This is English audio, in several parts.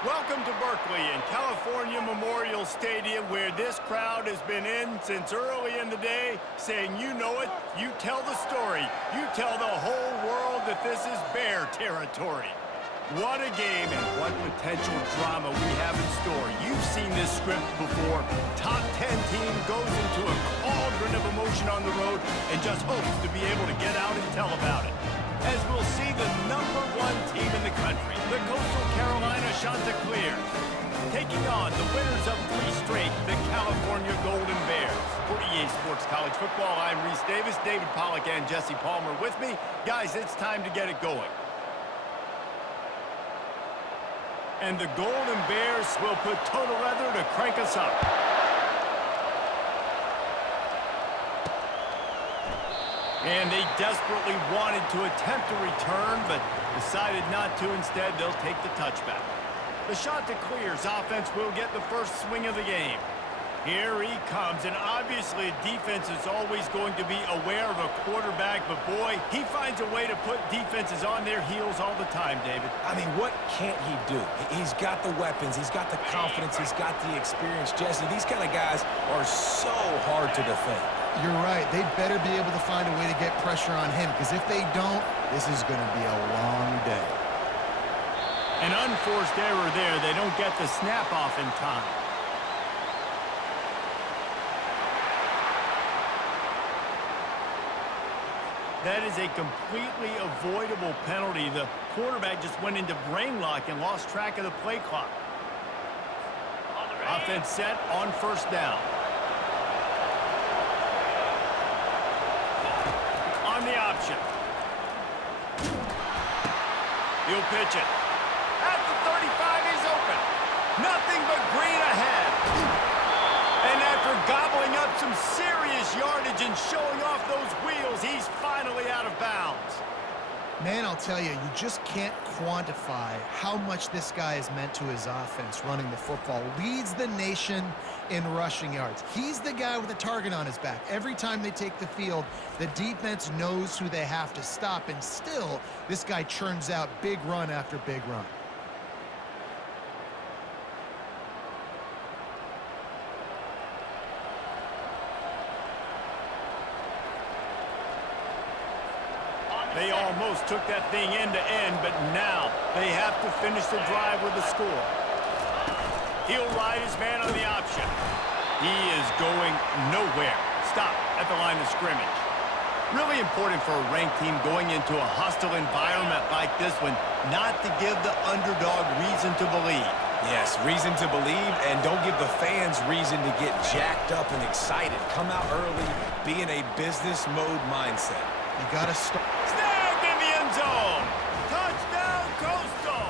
Welcome to Berkeley and California Memorial Stadium, where this crowd has been in since early in the day, saying you know it, you tell the story, you tell the whole world that this is Bear territory. What a game and what potential drama we have in store. You've seen this script before. Top 10 team goes into a cauldron of emotion on the road and just hopes to be able to get out and tell about it. As we'll see the #1 team in the country, the Coastal Carolina Chanticleers, taking on the winners of 3 straight, the California Golden Bears. For EA Sports College Football, I'm Reese Davis, David Pollack and Jesse Palmer with me. Guys, it's time to get it going. And the Golden Bears will put total leather to crank us up. And they desperately wanted to attempt a return, but decided not to. Instead, they'll take the touchback. The Chanticleers offense will get the first swing of the game. Here he comes, and obviously defense is always going to be aware of a quarterback, but boy, he finds a way to put defenses on their heels all the time, David. I mean, what can't he do? He's got the weapons, he's got the confidence, he's got the experience. Jesse, these kind of guys are so hard to defend. You're right. They'd better be able to find a way to get pressure on him, because if they don't, this is going to be a long day. An unforced error there. They don't get the snap off in time. That is a completely avoidable penalty. The quarterback just went into brain lock and lost track of the play clock. Offense set on first down. On the option. He'll pitch it. At the 35, he's open. Nothing but green ahead. And after gobbling up some serious yardage and showing off those wheels, he's finally out of bounds. Man, I'll tell you, you just can't quantify how much this guy has meant to his offense running the football. Leads the nation in rushing yards. He's the guy with the target on his back. Every time they take the field, the defense knows who they have to stop, and still, this guy churns out big run after big run. They almost took that thing end to end, but now they have to finish the drive with a score. He'll ride his man on the option. He is going nowhere. Stop at the line of scrimmage. Really important for a ranked team going into a hostile environment like this one, not to give the underdog reason to believe. Yes, reason to believe, and don't give the fans reason to get jacked up and excited. Come out early, be in a business mode mindset. You got to start. Snagged in the end zone. Touchdown, Coastal.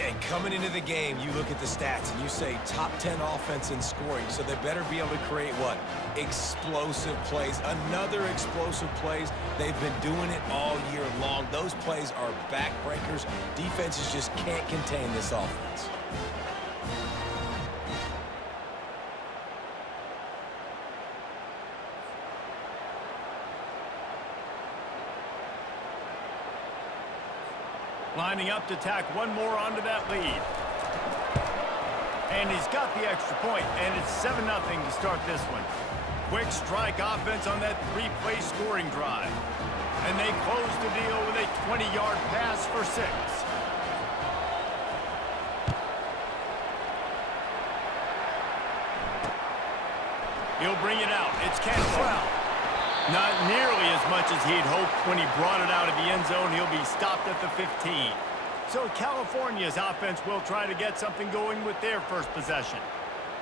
And coming into the game, you look at the stats and you say top 10 offense in scoring, so they better be able to create what? Explosive plays. Another explosive plays. They've been doing it all year long. Those plays are backbreakers. Defenses just can't contain this offense. Lining up to tack one more onto that lead. And he's got the extra point, and it's 7-0 to start this one. Quick strike offense on that 3-play scoring drive. And they close the deal with a 20-yard pass for 6. He'll bring it out. It's Cantrell. Not nearly as much as he'd hoped when he brought it out of the end zone. He'll be stopped at the 15. So California's offense will try to get something going with their first possession.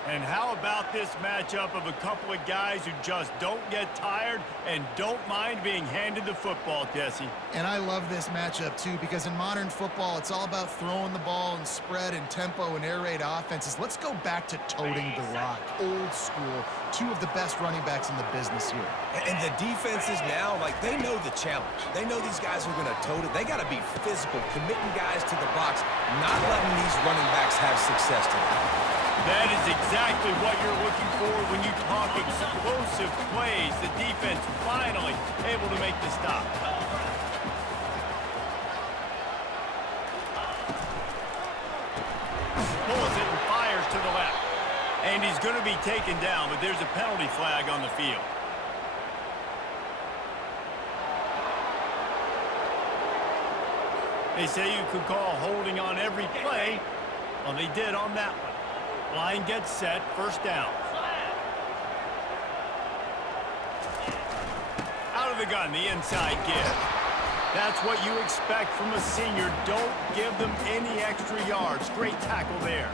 And how about this matchup of a couple of guys who just don't get tired and don't mind being handed the football, Jesse? And I love this matchup, too, because in modern football, it's all about throwing the ball and spread and tempo and air raid offenses. Let's go back to toting the rock. Old school. 2 of the best running backs in the business here. And the defenses now, like, they know the challenge. They know these guys are going to tote it. They got to be physical, committing guys to the box, not letting these running backs have success today. That is exactly what you're looking for when you talk explosive plays. The defense finally able to make the stop. Pulls it and fires to the left. And he's going to be taken down, but there's a penalty flag on the field. They say you could call holding on every play. Well, they did on that one. Line gets set, first down. Out of the gun, the inside give. That's what you expect from a senior. Don't give them any extra yards. Great tackle there.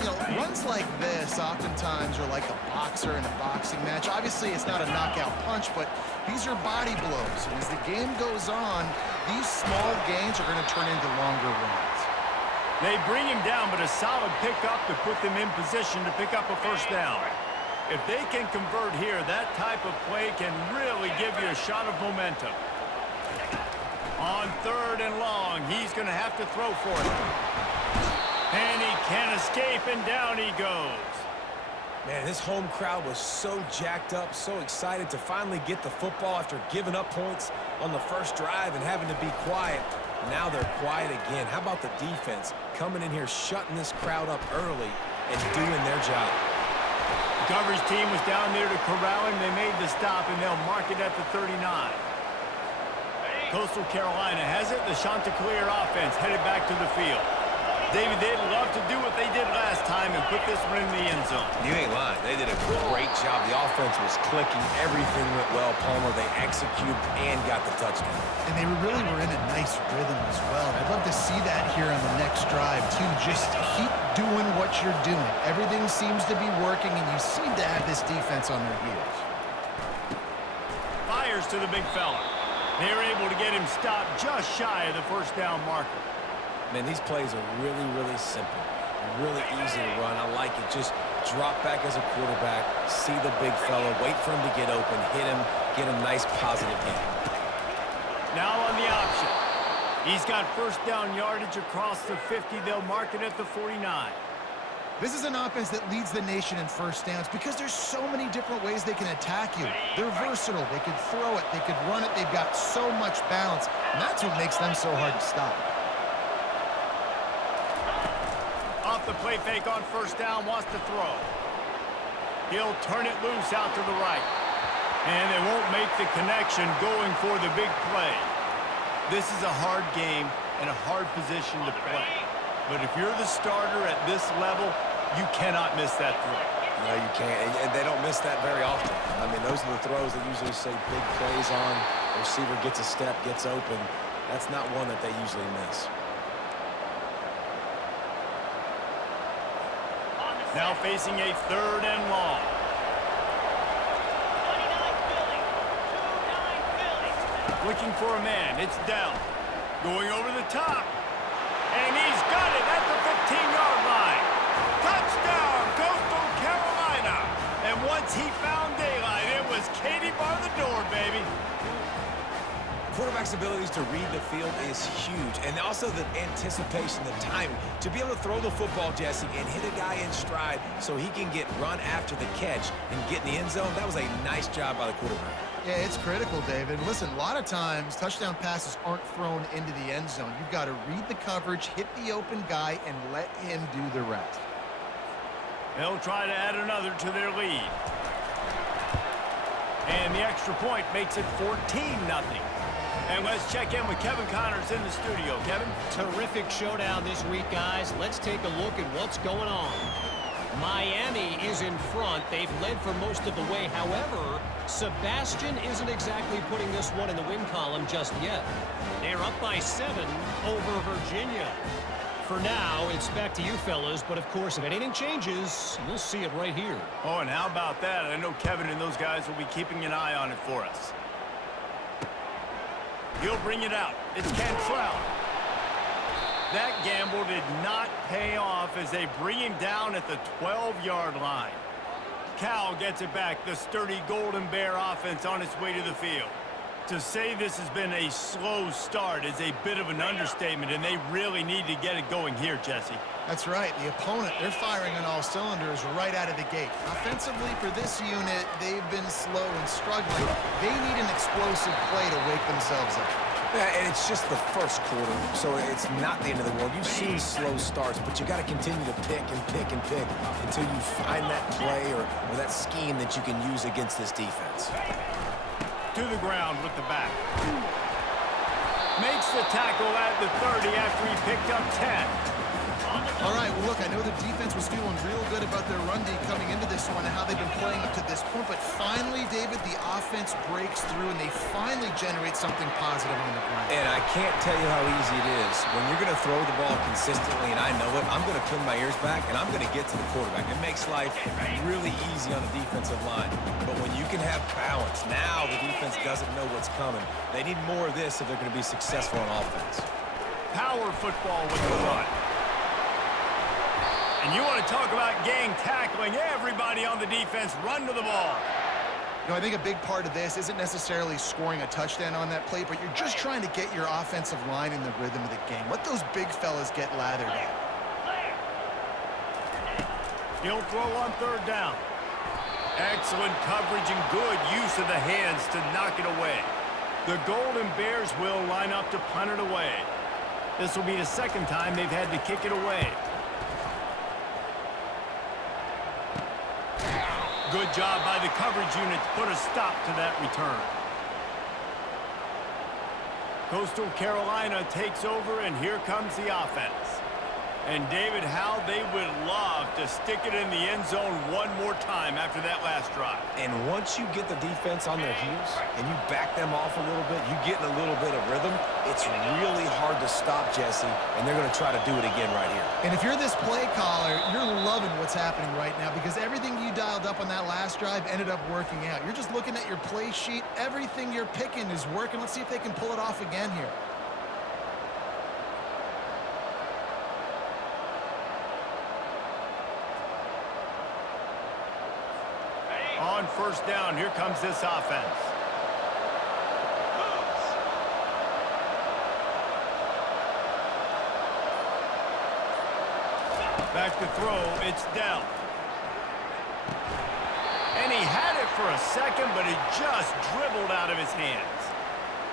You know, runs like this oftentimes are like a boxer in a boxing match. Obviously, it's not a knockout punch, but these are body blows. And as the game goes on, these small gains are going to turn into longer runs. They bring him down, but a solid pickup to put them in position to pick up a first down. If they can convert here, that type of play can really give you a shot of momentum. On 3rd and long, he's going to have to throw for it. And he can't escape, and down he goes. Man, this home crowd was so jacked up, so excited to finally get the football after giving up points on the first drive and having to be quiet. Now they're quiet again. How about the defense coming in here, shutting this crowd up early and doing their job? The coverage team was down there to corral him. They made the stop, and they'll mark it at the 39. Coastal Carolina has it. The Chanticleer offense headed back to the field. David, they'd love to do what they did last time and put this one in the end zone. You ain't lying. They did a great job. The offense was clicking. Everything went well, Palmer. They executed and got the touchdown. And they really were in a nice rhythm as well. I'd love to see that here on the next drive, too. Just keep doing what you're doing. Everything seems to be working, and you seem to have this defense on their heels. Fires to the big fella. They're able to get him stopped just shy of the first down marker. Man, these plays are really, really simple. Really easy to run. I like it. Just drop back as a quarterback, see the big fella, wait for him to get open, hit him, get a nice positive gain. Now on the option. He's got first down yardage across the 50. They'll mark it at the 49. This is an offense that leads the nation in first downs because there's so many different ways they can attack you. They're versatile. They could throw it. They could run it. They've got so much balance, and that's what makes them so hard to stop. Off the play fake on first down, wants to throw. He'll turn it loose out to the right. And they won't make the connection going for the big play. This is a hard game and a hard position to play. But if you're the starter at this level, you cannot miss that throw. No, you can't. And they don't miss that very often. I mean, those are the throws that usually say big plays on. The receiver gets a step, gets open. That's not one that they usually miss. Now facing a 3rd and long. Looking for a man. It's down. Going over the top. And he's got it at the 15-yard line. Touchdown, Coastal Carolina. And once he found daylight, it was Katie bar the door, baby. Quarterback's abilities to read the field is huge, and also the anticipation, the timing. To be able to throw the football, Jesse, and hit a guy in stride so he can get run after the catch and get in the end zone, that was a nice job by the quarterback. Yeah, it's critical, David. Listen, a lot of times touchdown passes aren't thrown into the end zone. You've got to read the coverage, hit the open guy, and let him do the rest. They'll try to add another to their lead. And the extra point makes it 14-0. And let's check in with Kevin Connors in the studio. Kevin? Terrific showdown this week, guys. Let's take a look at what's going on. Miami is in front. They've led for most of the way. However, Sebastian isn't exactly putting this one in the win column just yet. They're up by 7 over Virginia. For now, it's back to you fellas, but of course, if anything changes, you'll see it right here. Oh, and how about that? I know Kevin and those guys will be keeping an eye on it for us. He'll bring it out. It's Cantrell. That gamble did not pay off as they bring him down at the 12-yard line. Cal gets it back. The sturdy Golden Bear offense on its way to the field. To say this has been a slow start is a bit of an understatement, and they really need to get it going here, Jesse. That's right. The opponent, they're firing on all cylinders right out of the gate. Offensively, for this unit, they've been slow and struggling. They need an explosive play to wake themselves up. Yeah, and it's just the first quarter, so it's not the end of the world. You've seen slow starts, but you got to continue to pick and pick and pick until you find that play or that scheme that you can use against this defense. To the ground with the back. Makes the tackle at the 30 after he picked up 10. All right, well, look, I know the defense was feeling real good about their run D coming into this one and how they've been playing up to this point, but finally, David, the offense breaks through and they finally generate something positive on the ground. And I can't tell you how easy it is. When you're going to throw the ball consistently, and I know it, I'm going to pin my ears back, and I'm going to get to the quarterback. It makes life really easy on the defensive line. But when you can have balance, now the defense doesn't know what's coming. They need more of this if they're going to be successful on offense. Power football with the run. And you want to talk about gang tackling, everybody on the defense run to the ball. You know, I think a big part of this isn't necessarily scoring a touchdown on that play, but you're just trying to get your offensive line in the rhythm of the game. Let those big fellas get lathered in. He'll throw on third down. Excellent coverage and good use of the hands to knock it away. The Golden Bears will line up to punt it away. This will be the second time they've had to kick it away. Good job by the coverage unit to put a stop to that return. Coastal Carolina takes over, and here comes the offense. And, David, how they would love to stick it in the end zone one more time after that last drive. And once you get the defense on their heels and you back them off a little bit, you get in a little bit of rhythm, it's really hard to stop, Jesse, and they're going to try to do it again right here. And if you're this play caller, you're loving what's happening right now because everything you dialed up on that last drive ended up working out. You're just looking at your play sheet. Everything you're picking is working. Let's see if they can pull it off again here. On first down, here comes this offense. Back to throw, it's Dell. And he had it for a second, but it just dribbled out of his hands.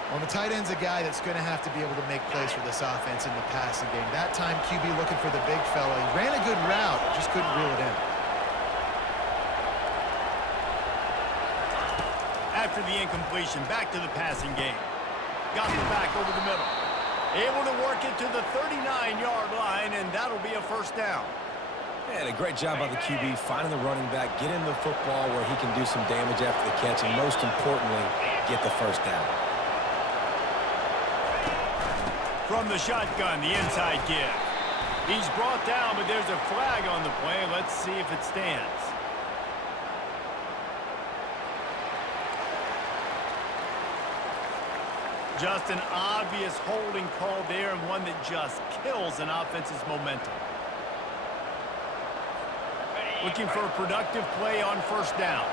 Well, the tight end's a guy that's going to have to be able to make plays for this offense in the passing game. That time, QB looking for the big fella. He ran a good route, just couldn't reel it in. After the incompletion, back to the passing game. Got the back over the middle. Able to work it to the 39-yard line, and that'll be a first down. And a great job by the QB finding the running back, get him the football where he can do some damage after the catch, and most importantly, get the first down. From the shotgun, the inside give. He's brought down, but there's a flag on the play. Let's see if it stands. Just an obvious holding call there, and one that just kills an offense's momentum. Looking for a productive play on first down.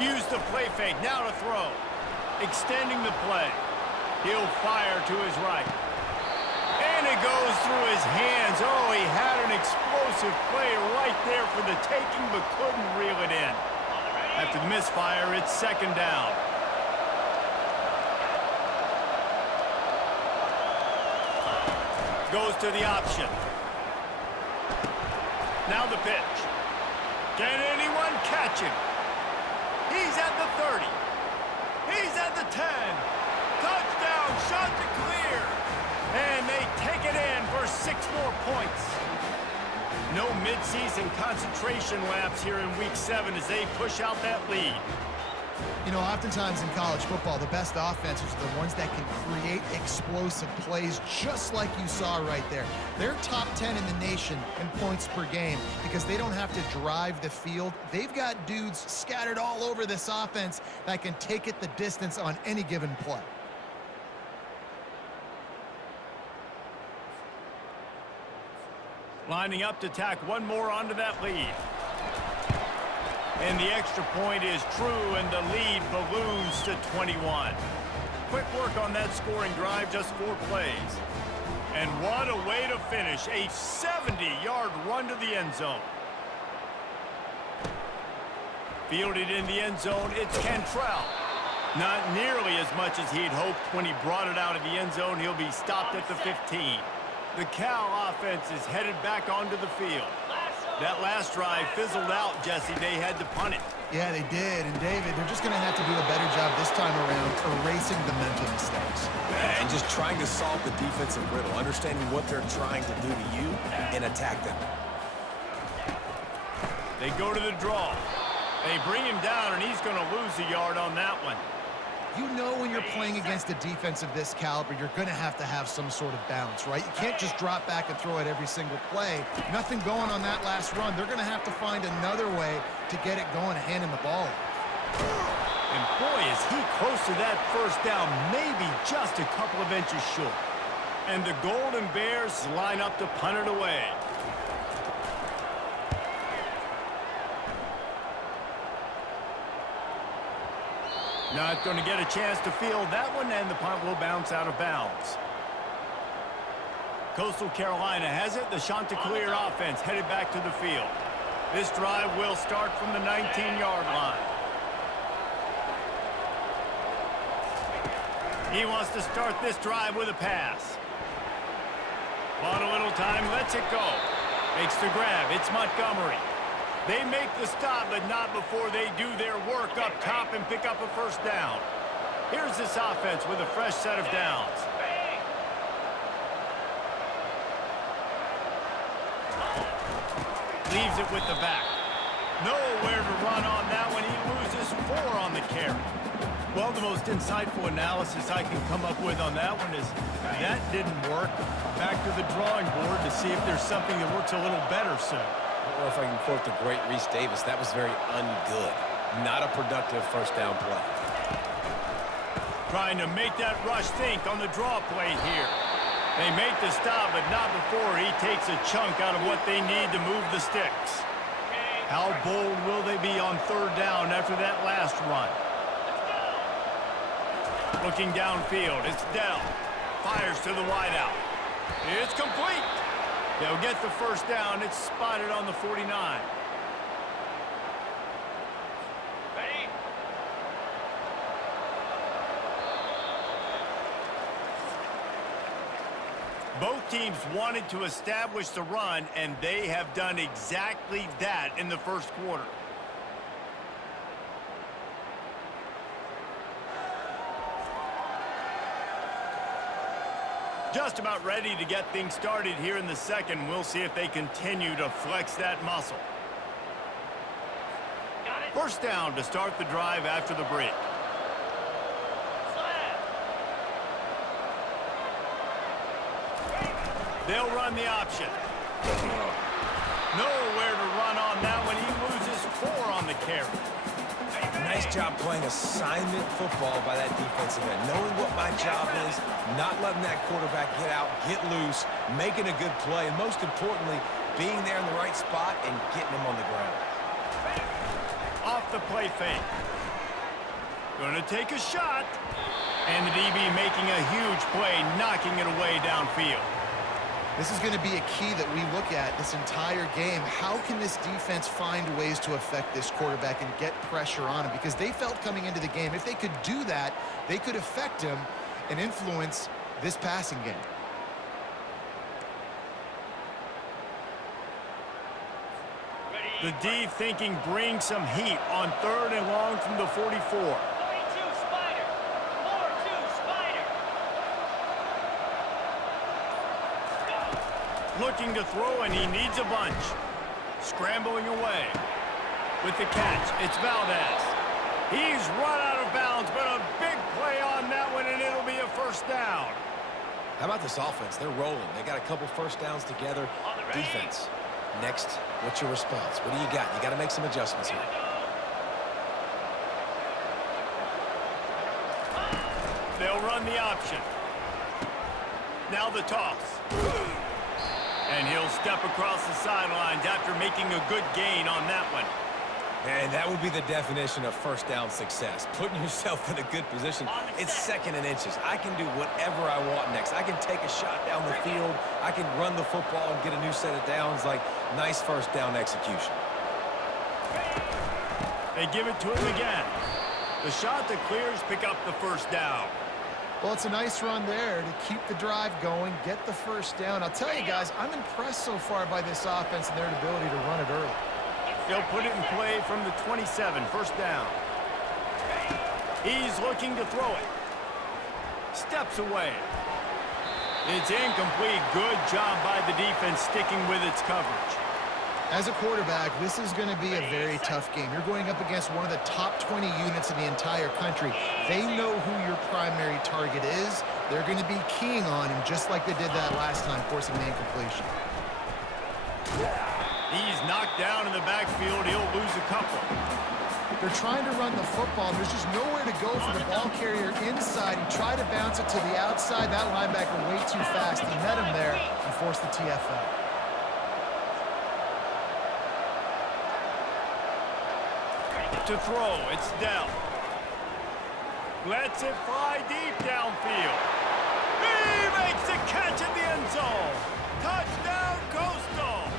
Use the play fake, now to throw. Extending the play. He'll fire to his right. And it goes through his hands. Oh, he had an explosive play right there for the taking, but couldn't reel it in. After the misfire, it's second down. Goes to the option. Now the pitch. Can anyone catch him? He's at the 30. He's at the 10. Touchdown, shot to clear. And they take it in for 6 more points. No midseason concentration laps here in Week 7 as they push out that lead. You know, oftentimes in college football, the best offenses are the ones that can create explosive plays just like you saw right there. They're top 10 in the nation in points per game because they don't have to drive the field. They've got dudes scattered all over this offense that can take it the distance on any given play. Lining up to tack one more onto that lead. And the extra point is true, and the lead balloons to 21. Quick work on that scoring drive, just 4 plays. And what a way to finish, a 70-yard run to the end zone. Fielded in the end zone, it's Cantrell. Not nearly as much as he'd hoped when he brought it out of the end zone. He'll be stopped at the 15. The Cal offense is headed back onto the field. That last drive fizzled out, Jesse. They had to punt it. Yeah, they did. And, David, they're just going to have to do a better job this time around erasing the mental mistakes. And just trying to solve the defensive riddle, understanding what they're trying to do to you and attack them. They go to the draw. They bring him down, and he's going to lose a yard on that one. You know when you're playing against a defense of this caliber, you're going to have some sort of balance, right? You can't just drop back and throw it every single play. Nothing going on that last run. They're going to have to find another way to get it going, handing the ball. And boy, is he close to that first down, maybe just a couple of inches short. And the Golden Bears line up to punt it away. Not going to get a chance to field that one, and the punt will bounce out of bounds. Coastal Carolina has it. The Chanticleer offense headed back to the field. This drive will start from the 19-yard line. He wants to start this drive with a pass. Bought a little time, lets it go. Makes the grab. It's Montgomery. They make the stop, but not before they do their work up top and pick up a first down. Here's this offense with a fresh set of downs. Leaves it with the back. Nowhere to run on that one. He loses 4 on the carry. Well, the most insightful analysis I can come up with on that one is that didn't work. Back to the drawing board to see if there's something that works a little better soon. Or if I can quote the great Reese Davis, that was very ungood. Not a productive first down play. Trying to make that rush think on the draw play here. They make the stop, but not before he takes a chunk out of what they need to move the sticks. How bold will they be on third down after that last run? Looking downfield, it's Dell. Fires to the wideout. It's complete. They'll get the first down. It's spotted on the 49. Ready? Both teams wanted to establish the run, and they have done exactly that in the first quarter. Just about ready to get things started here in the second. We'll see if they continue to flex that muscle. First down to start the drive after the break. They'll run the option. Nowhere to run on that one. He loses 4 on the carry. Nice job playing assignment football by that defensive end. Knowing what my job is, not letting that quarterback get out, get loose, making a good play, and most importantly, being there in the right spot and getting him on the ground. Off the play fake. Going to take a shot. And the DB making a huge play, knocking it away downfield. This is going to be a key that we look at this entire game. How can this defense find ways to affect this quarterback and get pressure on him? Because they felt coming into the game, if they could do that, they could affect him and influence this passing game. The D thinking bring some heat on 3rd and long from the 44. Looking to throw, and he needs a bunch. Scrambling away. With the catch, it's Valdez. He's run out of bounds, but a big play on that one, and it'll be a first down. How about this offense? They're rolling. They got a couple first downs together. Defense. Next, what's your response? What do you got? You got to make some adjustments here. They'll run the option. Now the toss. And he'll step across the sidelines after making a good gain on that one. And that would be the definition of first down success. Putting yourself in a good position. It's 2nd and inches. I can do whatever I want next. I can take a shot down the field. I can run the football and get a new set of downs. Like, nice first down execution. They give it to him again. The shot that clears, pick up the first down. Well, it's a nice run there to keep the drive going, get the first down. I'll tell you guys, I'm impressed so far by this offense and their ability to run it early. They'll put it in play from the 27, first down. He's looking to throw it. Steps away. It's incomplete. Good job by the defense sticking with its coverage. As a quarterback, this is going to be a very tough game. You're going up against one of the top 20 units in the entire country. They know who your primary target is. They're going to be keying on him just like they did that last time, forcing the incompletion. He's knocked down in the backfield. He'll lose a couple. They're trying to run the football. There's just nowhere to go for the ball carrier inside. He tried to bounce it to the outside. That linebacker way too fast. He met him there and forced the TFL. To throw, it's Dell. Lets it fly deep downfield. He makes the catch in the end zone. Touchdown, Coastal.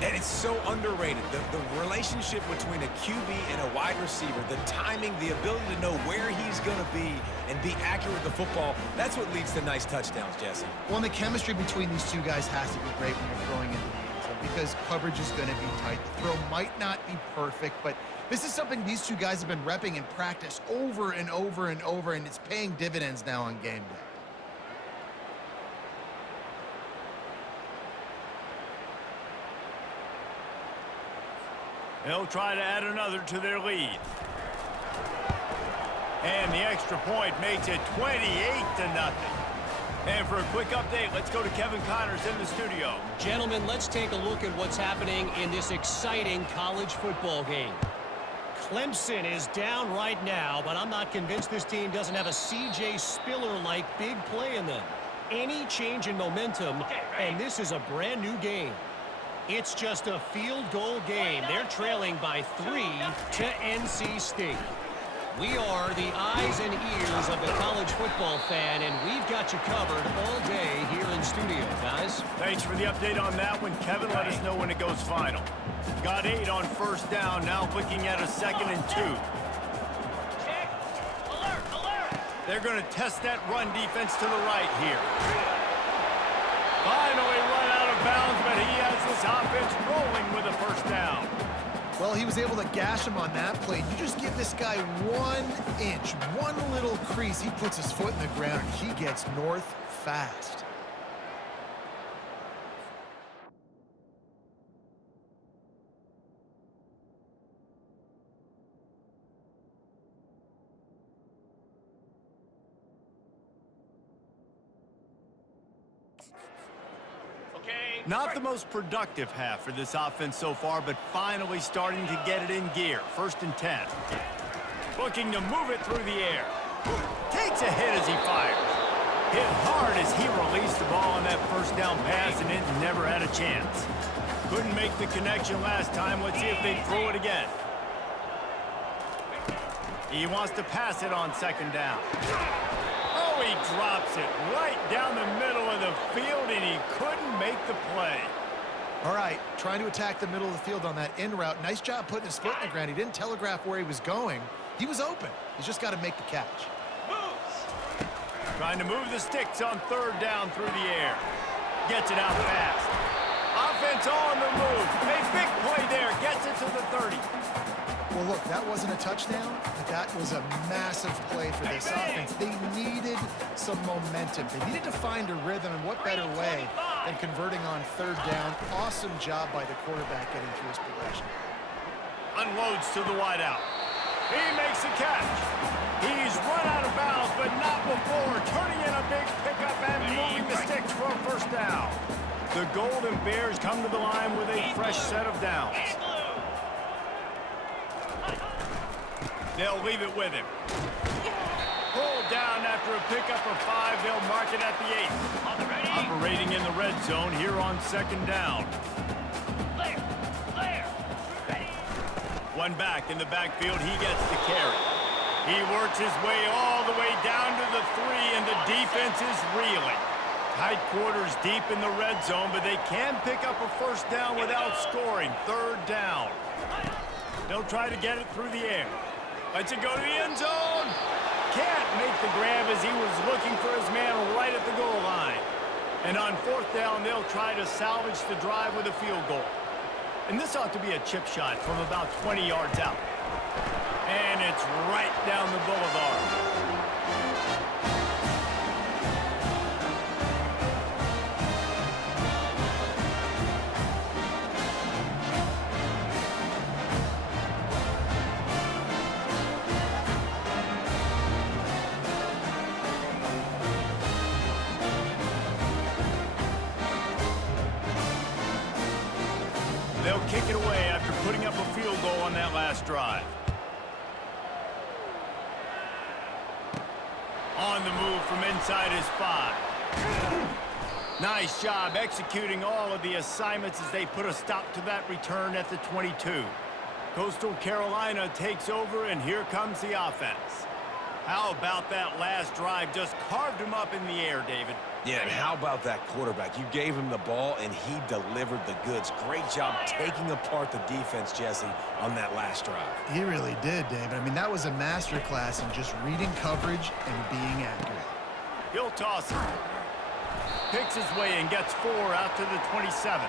And it's so underrated. The relationship between a QB and a wide receiver, the timing, the ability to know where he's going to be and be accurate with the football, that's what leads to nice touchdowns, Jesse. Well, and the chemistry between these two guys has to be great when you're throwing into the end zone because coverage is going to be tight. The throw might not be perfect, but this is something these two guys have been repping in practice over and over and over, and it's paying dividends now on game day. They'll try to add another to their lead. And the extra point makes it 28-0. And for a quick update, let's go to Kevin Connors in the studio. Gentlemen, let's take a look at what's happening in this exciting college football game. Clemson is down right now, but I'm not convinced this team doesn't have a C.J. Spiller-like big play in them. Any change in momentum, and this is a brand new game. It's just a field goal game. They're trailing by 3 to NC State. We are the eyes and ears of the college football fan, and we've got you covered all day here in studio, guys. Thanks for the update on that one, Kevin. Let us know when it goes final. Got 8 on first down, now looking at a 2nd and 2. They're going to test that run defense to the right here. Finally run out of bounds, but he has this offense rolling with a first down. Well, he was able to gash him on that play. You just give this guy 1 inch, one little crease, he puts his foot in the ground, and he gets north fast. Not the most productive half for this offense so far, but finally starting to get it in gear. 1st and 10. Looking to move it through the air. Takes a hit as he fires. Hit hard as he released the ball on that first down pass, and it never had a chance. Couldn't make the connection last time. Let's see if they throw it again. He wants to pass it on 2nd down. Oh, he drops it right down the middle of the field, and he couldn't make the play. All right, trying to attack the middle of the field on that in route. Nice job putting his foot in the ground. He didn't telegraph where he was going. He was open. He's just got to make the catch. Trying to move the sticks on 3rd down through the air. Gets it out fast. Offense on the move. A big play there. Gets it to the 30. Well, look, that wasn't a touchdown, but that was a massive play for this offense. They needed some momentum. They needed to find a rhythm, and what better way than converting on 3rd down. Awesome job by the quarterback getting through his progression. Unloads to the wideout. He makes the catch. He's run out of bounds, but not before turning in a big pickup and moving the sticks for a first down. The Golden Bears come to the line with a fresh set of downs. They'll leave it with him. Pulled down after a pickup of 5. They'll mark it at the 8. Operating in the red zone here on 2nd down. One back in the backfield. He gets the carry. He works his way all the way down to the 3, and the defense is reeling. Tight quarters deep in the red zone, but they can pick up a first down without scoring. 3rd down. They'll try to get it through the air. Lets it go to the end zone. Can't make the grab as he was looking for his man right at the goal line. And on fourth down, they'll try to salvage the drive with a field goal. And this ought to be a chip shot from about 20 yards out. And it's right down the boulevard. They'll kick it away after putting up a field goal on that last drive. On the move from inside his 5. Nice job executing all of the assignments as they put a stop to that return at the 22. Coastal Carolina takes over, and here comes the offense. How about that last drive? Just carved him up in the air, David. Yeah, and how about that quarterback? You gave him the ball, and he delivered the goods. Great job taking apart the defense, Jesse, on that last drive. He really did, David. I mean, that was a masterclass in just reading coverage and being accurate. He'll toss it. Picks his way and gets 4 out to the 27.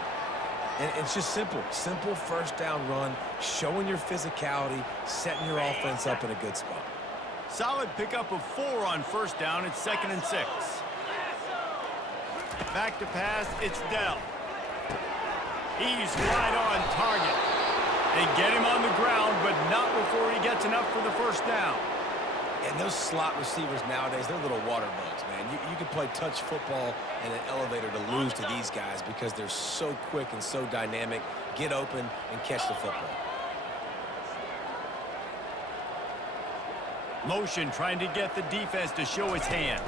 And it's just simple. Simple first down run, showing your physicality, setting your offense up in a good spot. Solid pickup of 4 on first down. It's 2nd and 6. Back to pass. It's Dell. He's right on target. They get him on the ground, but not before he gets enough for the first down. And those slot receivers nowadays, they're little water bugs, man. You can play touch football in an elevator to lose to these guys because they're so quick and so dynamic. Get open and catch the football. Motion trying to get the defense to show his hand.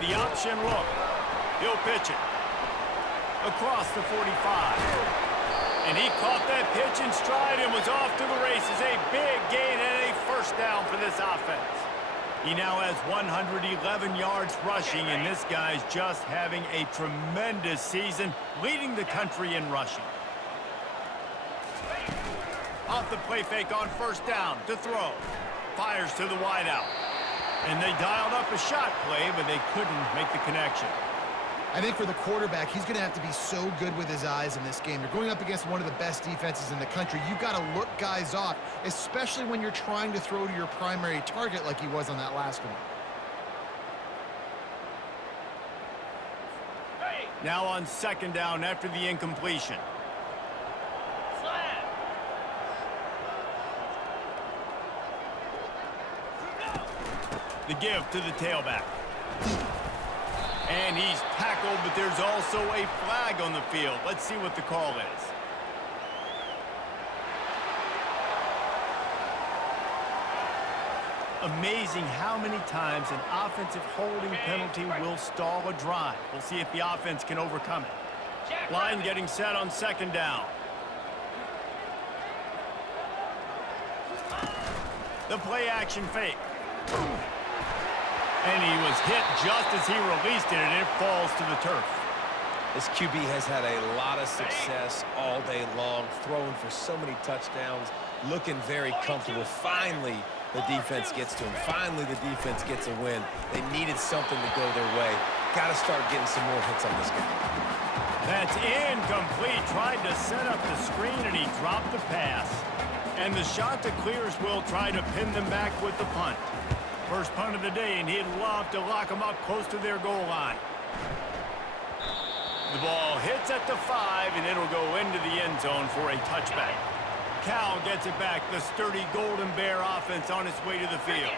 The option look. He'll pitch it. Across the 45. And he caught that pitch in stride and was off to the races. A big gain and a first down for this offense. He now has 111 yards rushing, and this guy's just having a tremendous season, leading the country in rushing. Off the play fake on first down to throw. Fires to the wideout. And they dialed up a shot play, but they couldn't make the connection. I think for the quarterback, he's going to have to be so good with his eyes in this game. You're going up against one of the best defenses in the country. You've got to look guys off, especially when you're trying to throw to your primary target like he was on that last one. Now on second down after the incompletion. The give to the tailback. And he's tackled, but there's also a flag on the field. Let's see what the call is. Amazing how many times an offensive holding penalty will stall a drive. We'll see if the offense can overcome it. Line getting set on second down. The play action fake. And he was hit just as he released it, and it falls to the turf. This QB has had a lot of success all day long, throwing for so many touchdowns, looking very comfortable. Finally, the defense gets to him. Finally, the defense gets a win. They needed something to go their way. Got to start getting some more hits on this guy. That's incomplete. Tried to set up the screen, and he dropped the pass. And the shot to clears will try to pin them back with the punt. First punt of the day, and he'd love to lock them up close to their goal line. The ball hits at the 5, and it'll go into the end zone for a touchback. Cal gets it back. The sturdy Golden Bear offense on its way to the field.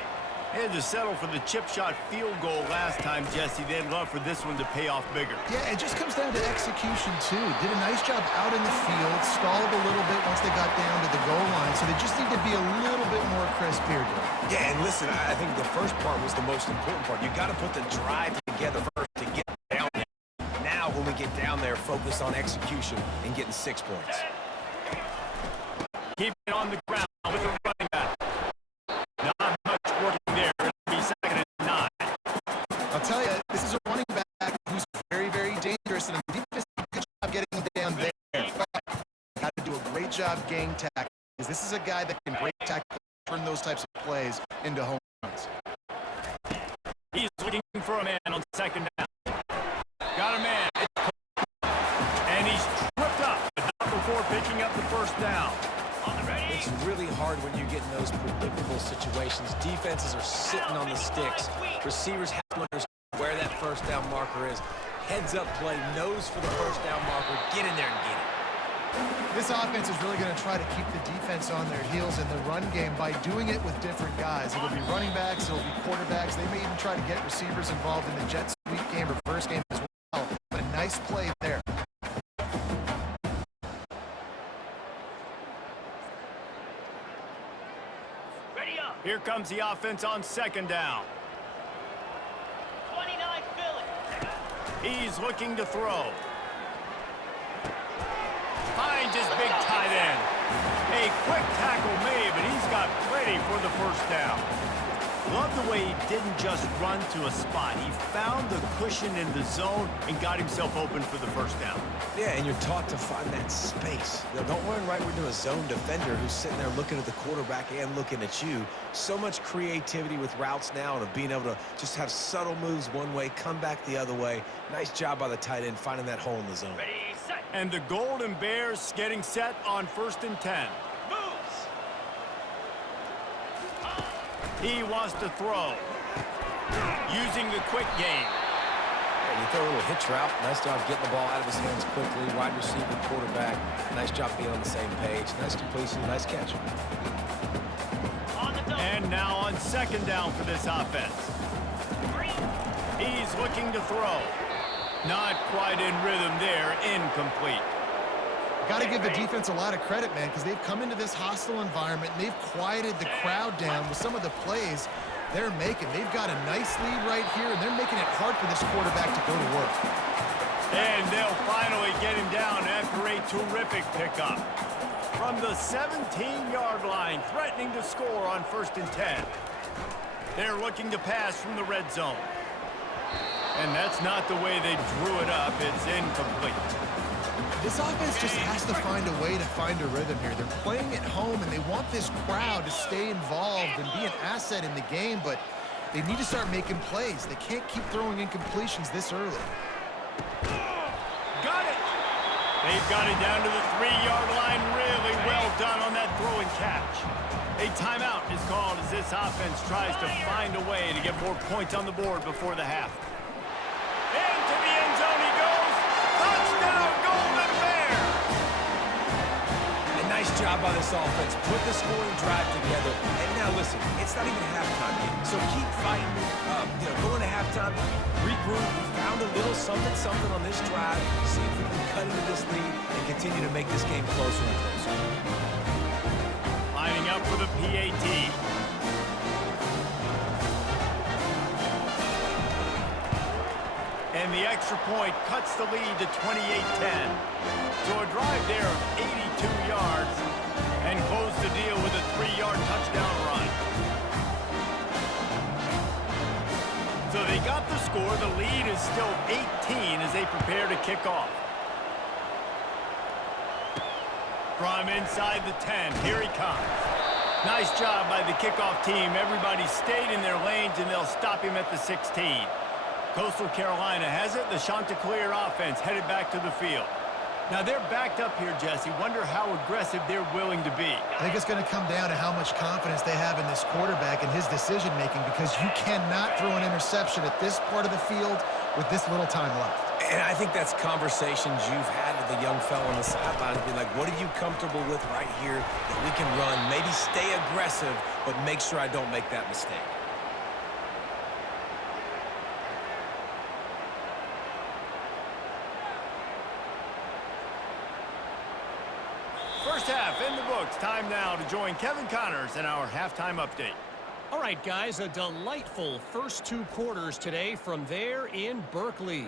They had to settle for the chip shot field goal last time, Jesse. They'd love for this one to pay off bigger. Yeah, it just comes down to execution, too. Did a nice job out in the field, stalled a little bit once they got down to the goal line, so they just need to be a little bit more crisp here, Joe. Yeah, and listen, I think the first part was the most important part. You got to put the drive together first to get down there. Now, when we get down there, focus on execution and getting 6 points. Keep it on the ground with the running back. Not much working there. It'll be 2nd and 9. I'll tell you, this is a running back who's very, very dangerous, and the defense did a good job getting him down there. But got to do a great job gang tackling. This is a guy that can break tackle, turn those types of plays into home runs. He's looking for a man on second down. Got a man. And he's tripped up, but not before picking up the first down. It's really hard when you get in those predictable situations. Defenses are sitting on the sticks. Receivers have to understand where that first down marker is. Heads up play, nose for the first down marker. Get in there and get it. This offense is really going to try to keep the defense on their heels in the run game by doing it with different guys. It'll be running backs, it'll be quarterbacks. They may even try to get receivers involved in the jet sweep game, reverse game as well. But a nice play there. Here comes the offense on second down. 29 Philly. He's looking to throw. Finds his big tight end. A quick tackle made, but he's got plenty for the first down. Love the way he didn't just run to a spot. He found the cushion in the zone and got himself open for the first down. Yeah, and you're taught to find that space. You know, don't run right into a zone defender who's sitting there looking at the quarterback and looking at you. So much creativity with routes now and of being able to just have subtle moves one way, come back the other way. Nice job by the tight end finding that hole in the zone. Ready, set. And the Golden Bears getting set on 1st and 10. Moves. He wants to throw. Using the quick game. You throw a little hitch route. Nice job getting the ball out of his hands quickly. Wide receiver, quarterback. Nice job being on the same page. Nice completion, nice catch. On the double. And now on second down for this offense. He's looking to throw. Not quite in rhythm there. Incomplete. Got to give the defense a lot of credit, man, because they've come into this hostile environment and they've quieted the crowd down with some of the plays they're making. They've got a nice lead right here, and they're making it hard for this quarterback to go to work. And they'll finally get him down after a terrific pickup. From the 17-yard line, threatening to score on 1st and 10. They're looking to pass from the red zone. And that's not the way they drew it up. It's incomplete. This offense just has to find a way to find a rhythm here. They're playing at home, and they want this crowd to stay involved and be an asset in the game, but they need to start making plays. They can't keep throwing incompletions this early. Got it! They've got it down to the 3-yard line. Really well done on that throw and catch. A timeout is called as this offense tries to find a way to get more points on the board before the half. Into the end zone he goes. Touchdown, Golden Bears! A nice job by this offense. Put the scoring drive together. And now listen, it's not even halftime yet. So keep fighting. Going to halftime, regroup. We found a little something on this drive. See if we can cut into this lead and continue to make this game closer and closer. Lining up for the PAT. And the extra point cuts the lead to 28-10. So a drive there of 82 yards and close the deal with a 3-yard touchdown run. So they got the score. The lead is still 18 as they prepare to kick off. From inside the 10, here he comes. Nice job by the kickoff team. Everybody stayed in their lanes, and they'll stop him at the 16. Coastal Carolina has it. The Chanticleer offense headed back to the field. Now they're backed up here, Jesse. Wonder how aggressive they're willing to be. I think it's going to come down to how much confidence they have in this quarterback and his decision-making, because you cannot throw an interception at this part of the field with this little time left. And I think that's conversations you've had with the young fellow on the sideline. Be like, what are you comfortable with right here that we can run? Maybe stay aggressive, but make sure I don't make that mistake. First half in the books. Time now to join Kevin Connors in our halftime update. All right, guys, a delightful first 2 quarters today from there in Berkeley.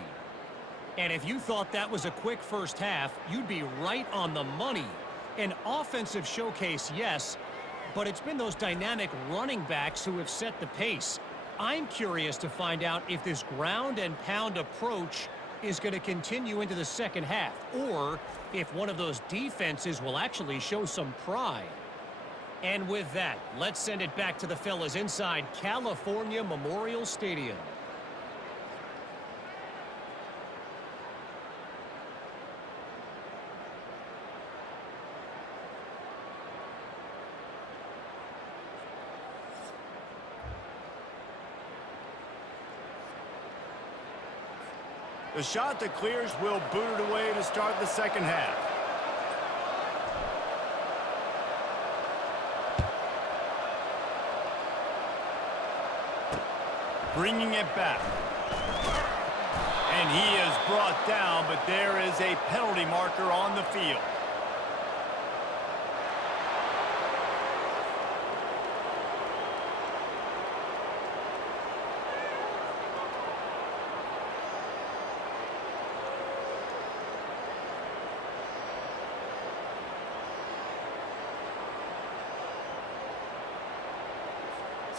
And if you thought that was a quick first half, you'd be right on the money. An offensive showcase, yes, but it's been those dynamic running backs who have set the pace. I'm curious to find out if this ground and pound approach is going to continue into the second half, or if one of those defenses will actually show some pride. And with that, let's send it back to the fellas inside California Memorial Stadium. The shot that clears will boot it away to start the second half. Bringing it back. And he is brought down, but there is a penalty marker on the field.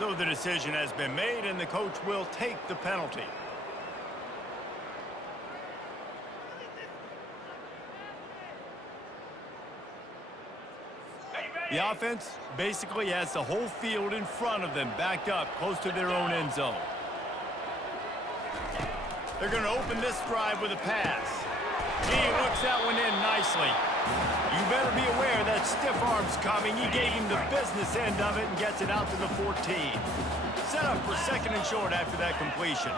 So the decision has been made, and the coach will take the penalty. The offense basically has the whole field in front of them, backed up close to their own end zone. They're going to open this drive with a pass. He looks that one in nicely. You better be aware that stiff arm's coming. He gave him the business end of it and gets it out to the 14. Set up for second and short after that completion.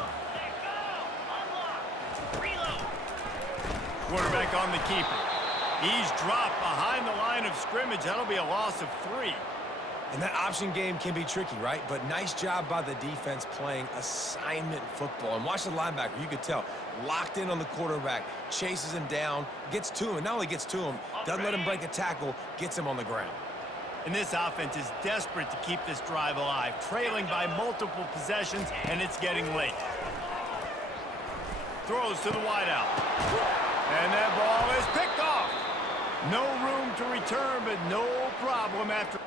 Quarterback on the keeper. He's dropped behind the line of scrimmage. That'll be a loss of 3. And that option game can be tricky, right? But nice job by the defense playing assignment football. And watch the linebacker. You could tell. Locked in on the quarterback. Chases him down. Gets to him. And not only gets to him, doesn't let him break a tackle. Gets him on the ground. And this offense is desperate to keep this drive alive. Trailing by multiple possessions, and it's getting late. Throws to the wideout. And that ball is picked off. No room to return, but no problem after...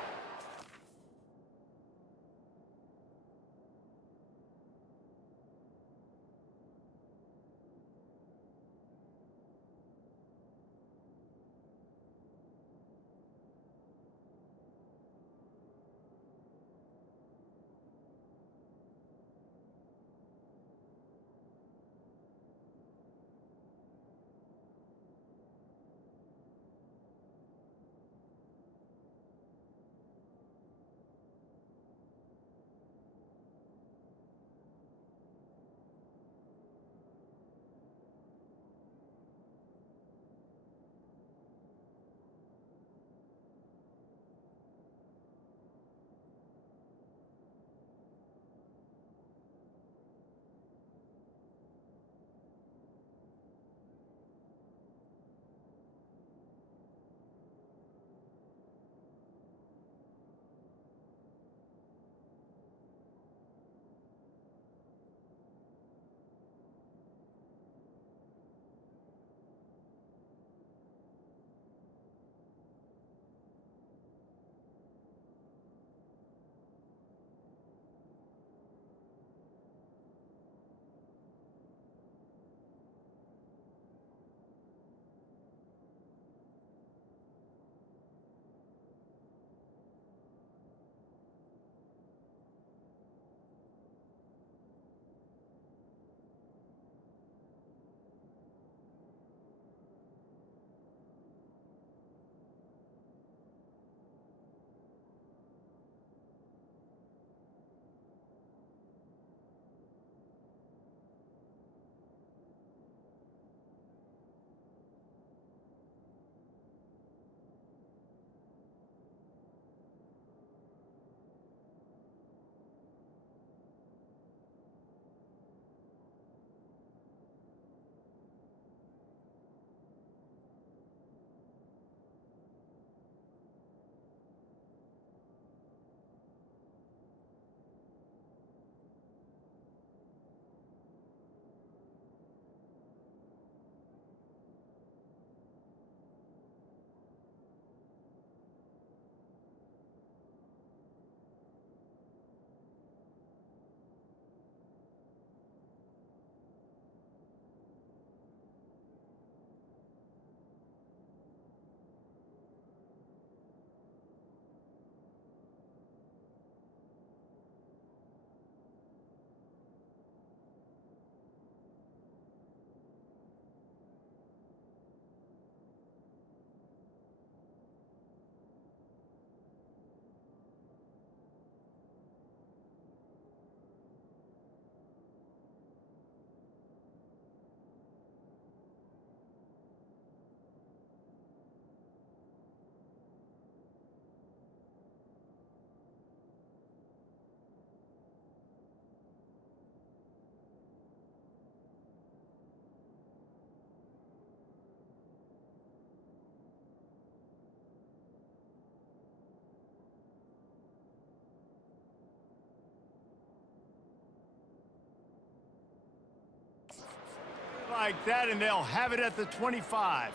like that, and they'll have it at the 25.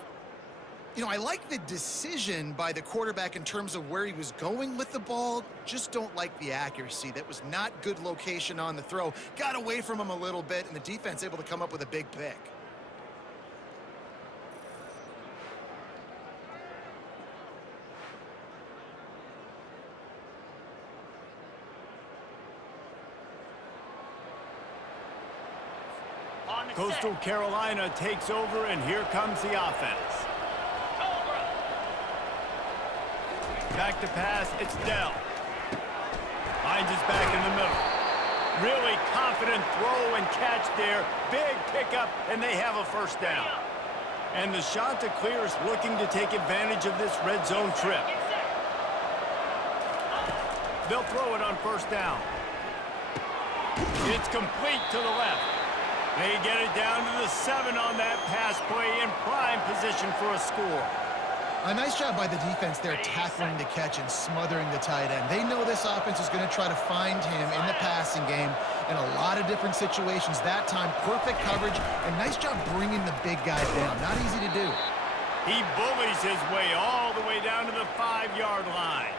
You know, I like the decision by the quarterback in terms of where he was going with the ball. Just don't like the accuracy. That was not good location on the throw. Got away from him a little bit, and the defense able to come up with a big pick. On the Coastal set. Carolina takes over, and here comes the offense. Cobra. Back to pass, it's Dell. Finds his back in the middle. Really confident throw and catch there. Big pickup, and they have a first down. And the Chanticleers looking to take advantage of this red zone trip. Get set. They'll throw it on first down. It's complete to the left. They get it down to the 7 on that pass play in prime position for a score. A nice job by the defense there tackling the catch and smothering the tight end. They know this offense is going to try to find him in the passing game in a lot of different situations. That time, perfect coverage, and nice job bringing the big guy down. Not easy to do. He bullies his way all the way down to the 5-yard line.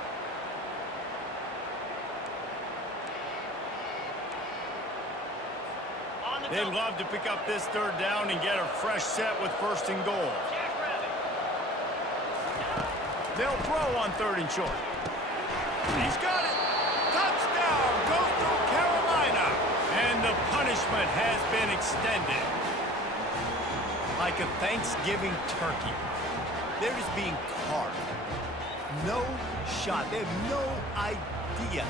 On the They'd double. love to pick up this third down and get a fresh set with first and goal. Jackrabbit. They'll throw on 3rd and short. He's got it. Touchdown, Coastal Carolina. And the punishment has been extended. Like a Thanksgiving turkey. They're just being carved. No shot. They have no idea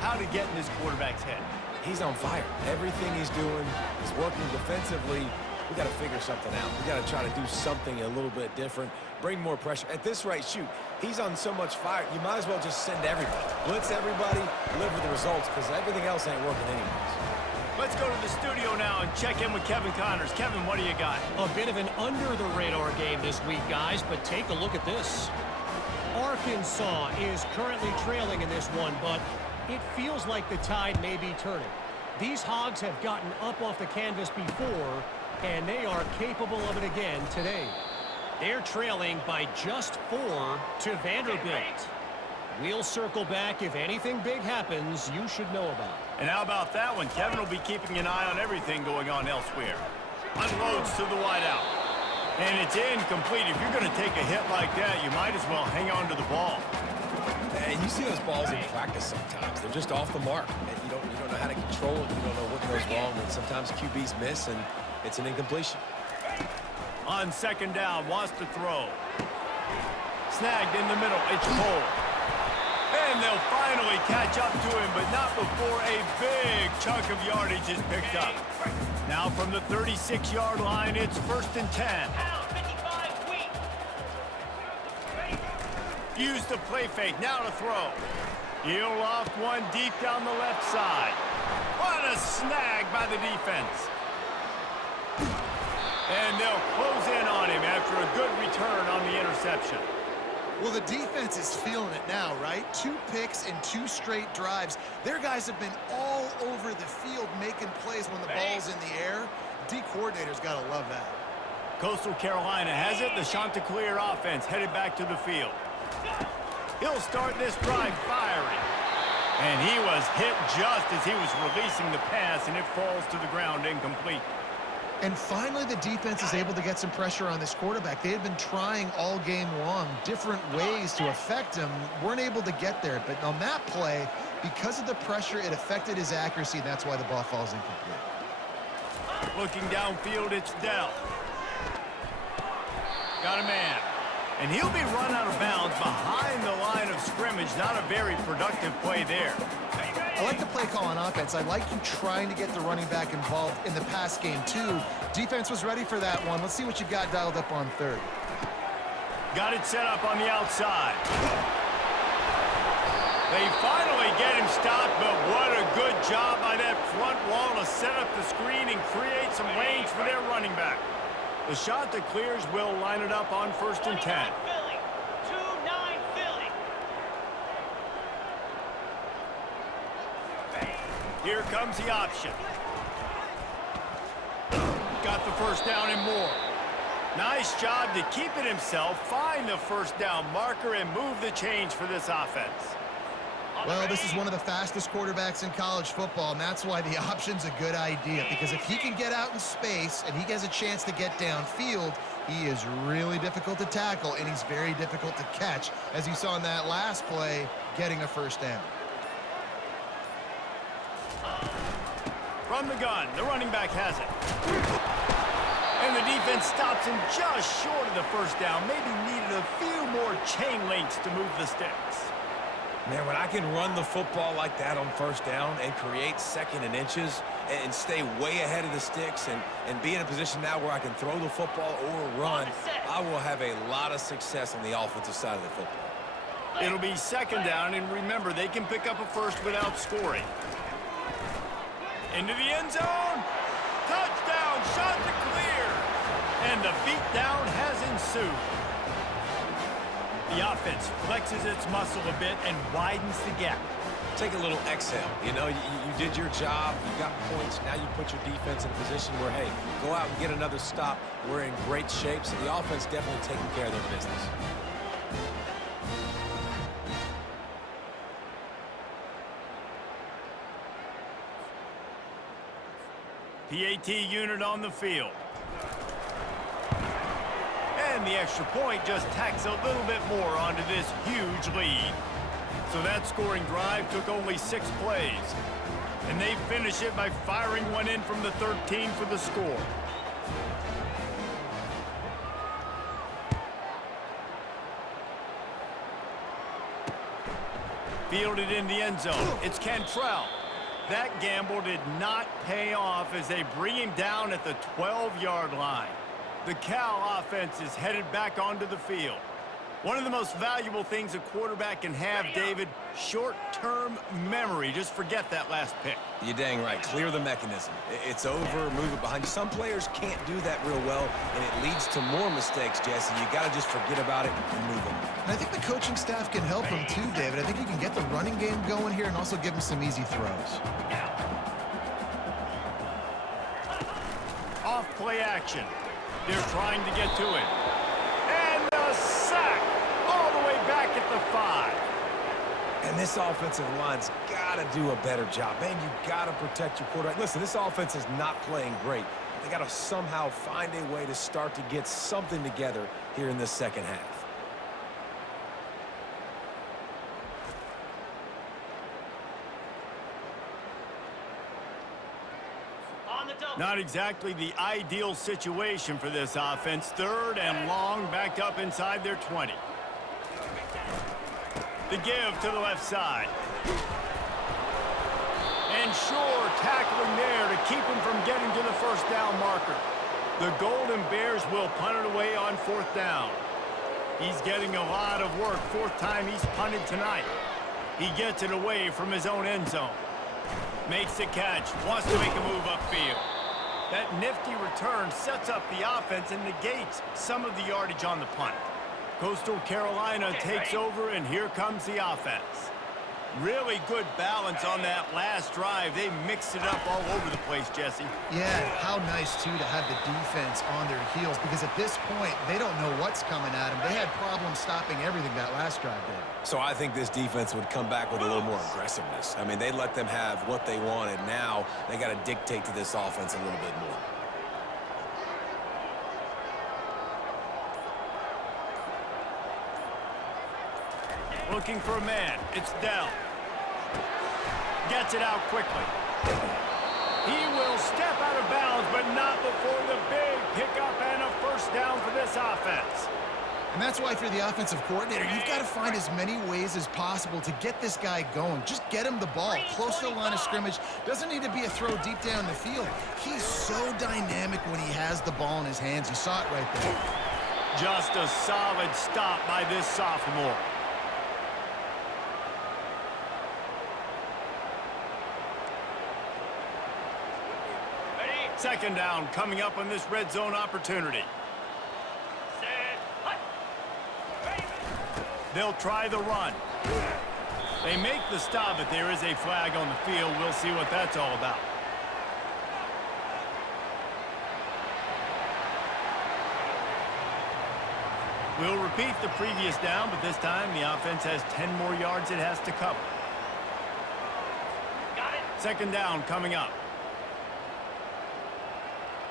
how to get in this quarterback's head. He's on fire. Everything he's doing is working defensively. We got to figure something out. We got to try to do something a little bit different, bring more pressure. At this rate, shoot, he's on so much fire, you might as well just send everybody. Blitz everybody, live with the results, because everything else ain't working anyways. Let's go to the studio now and check in with Kevin Connors. Kevin, what do you got? A bit of an under-the-radar game this week, guys, but take a look at this. Arkansas is currently trailing in this one, but it feels like the tide may be turning. These Hogs have gotten up off the canvas before, and they are capable of it again today. They're trailing by just 4 to Vanderbilt. We'll circle back. If anything big happens, you should know about it. And how about that one? Kevin will be keeping an eye on everything going on elsewhere. Unloads to the wideout. And it's incomplete. If you're going to take a hit like that, you might as well hang on to the ball. And you see those balls in practice sometimes. They're just off the mark. And you don't know how to control it. You don't know what goes wrong. And sometimes QBs miss, and it's an incompletion. On 2nd down, wants to throw. Snagged in the middle. It's Cole. And they'll finally catch up to him, but not before a big chunk of yardage is picked up. Now from the 36-yard line, it's 1st and 10. Pound 55 weak. Use the play fake, now to throw. He'll loft one deep down the left side. What a snag by the defense. And they'll close in on him after a good return on the interception. Well, the defense is feeling it now, right? 2 picks in 2 straight drives. Their guys have been all over the field making plays when the ball's in the air. D coordinator's got to love that. Coastal Carolina has it. The Chanticleer offense headed back to the field. He'll start this drive firing. And he was hit just as he was releasing the pass, and it falls to the ground incomplete. And finally, the defense is able to get some pressure on this quarterback. They had been trying all game long different ways to affect him. Weren't able to get there. But on that play, because of the pressure, it affected his accuracy, and that's why the ball falls incomplete. Looking downfield, it's Dell. Got a man. And he'll be run out of bounds behind the line of scrimmage. Not a very productive play there. I like the play call on offense. I like you trying to get the running back involved in the pass game, too. Defense was ready for that one. Let's see what you got dialed up on 3rd. Got it set up on the outside. They finally get him stopped, but what a good job by that front wall to set up the screen and create some lanes for their running back. The Chanticleers will line it up on 1st and 10. Philly. 2-9 Philly. Here comes the option. Got the first down and more. Nice job to keep it himself, find the first down marker, and move the change for this offense. Well, this is one of the fastest quarterbacks in college football, and that's why the option's a good idea, because if he can get out in space and he has a chance to get downfield, he is really difficult to tackle, and he's very difficult to catch, as you saw in that last play, getting a first down. From the gun, the running back has it. And the defense stops him just short of the first down. Maybe needed a few more chain links to move the sticks. Man, when I can run the football like that on first down and create second and inches and stay way ahead of the sticks and be in a position now where I can throw the football or run, I will have a lot of success on the offensive side of the football. It'll be second down, and remember, they can pick up a first without scoring. Into the end zone. Touchdown, shot to clear. And the beatdown has ensued. The offense flexes its muscle a bit and widens the gap. Take a little exhale. You know, you did your job. You got points. Now you put your defense in a position where, hey, go out and get another stop. We're in great shape, so the offense definitely taking care of their business. PAT unit on the field. And the extra point just tacks a little bit more onto this huge lead. So that scoring drive took only 6 plays. And they finish it by firing one in from the 13 for the score. Fielded in the end zone. It's Cantrell. That gamble did not pay off as they bring him down at the 12-yard line. The Cal offense is headed back onto the field. One of the most valuable things a quarterback can have, David, short-term memory. Just forget that last pick. You're dang right. Clear the mechanism. It's over, move it behind you. Some players can't do that real well, and it leads to more mistakes, Jesse. You got to just forget about it and move on. And I think the coaching staff can help him too, David. I think he can get the running game going here and also give him some easy throws. Off play action. They're trying to get to it. And a sack all the way back at the 5. And this offensive line's got to do a better job. Man, you got to protect your quarterback. Listen, this offense is not playing great. They got to somehow find a way to start to get something together here in this second half. Not exactly the ideal situation for this offense. 3rd and long, backed up inside their 20. The give to the left side. And sure, tackling there to keep him from getting to the first down marker. The Golden Bears will punt it away on 4th down. He's getting a lot of work. 4th time he's punted tonight. He gets it away from his own end zone. Makes the catch, wants to make a move upfield. That nifty return sets up the offense and negates some of the yardage on the punt. Coastal Carolina takes over, and here comes the offense. Really good balance on that last drive. They mixed it up all over the place, Jesse. Yeah, how nice, too, to have the defense on their heels, because at this point, they don't know what's coming at them. They had problems stopping everything that last drive did. So I think this defense would come back with a little more aggressiveness. I mean, they let them have what they wanted. Now they got to dictate to this offense a little bit more. Looking for a man. It's Dell. Gets it out quickly. He will step out of bounds, but not before the big pickup and a first down for this offense. And that's why, for the offensive coordinator, you've got to find as many ways as possible to get this guy going. Just get him the ball close to the line of scrimmage. Doesn't need to be a throw deep down the field. He's so dynamic when he has the ball in his hands. You saw it right there. Just a solid stop by this sophomore. Second down coming up on this red zone opportunity. They'll try the run. They make the stop, but there is a flag on the field. We'll see what that's all about. We'll repeat the previous down, but this time the offense has 10 more yards it has to cover. Got it. Second down coming up.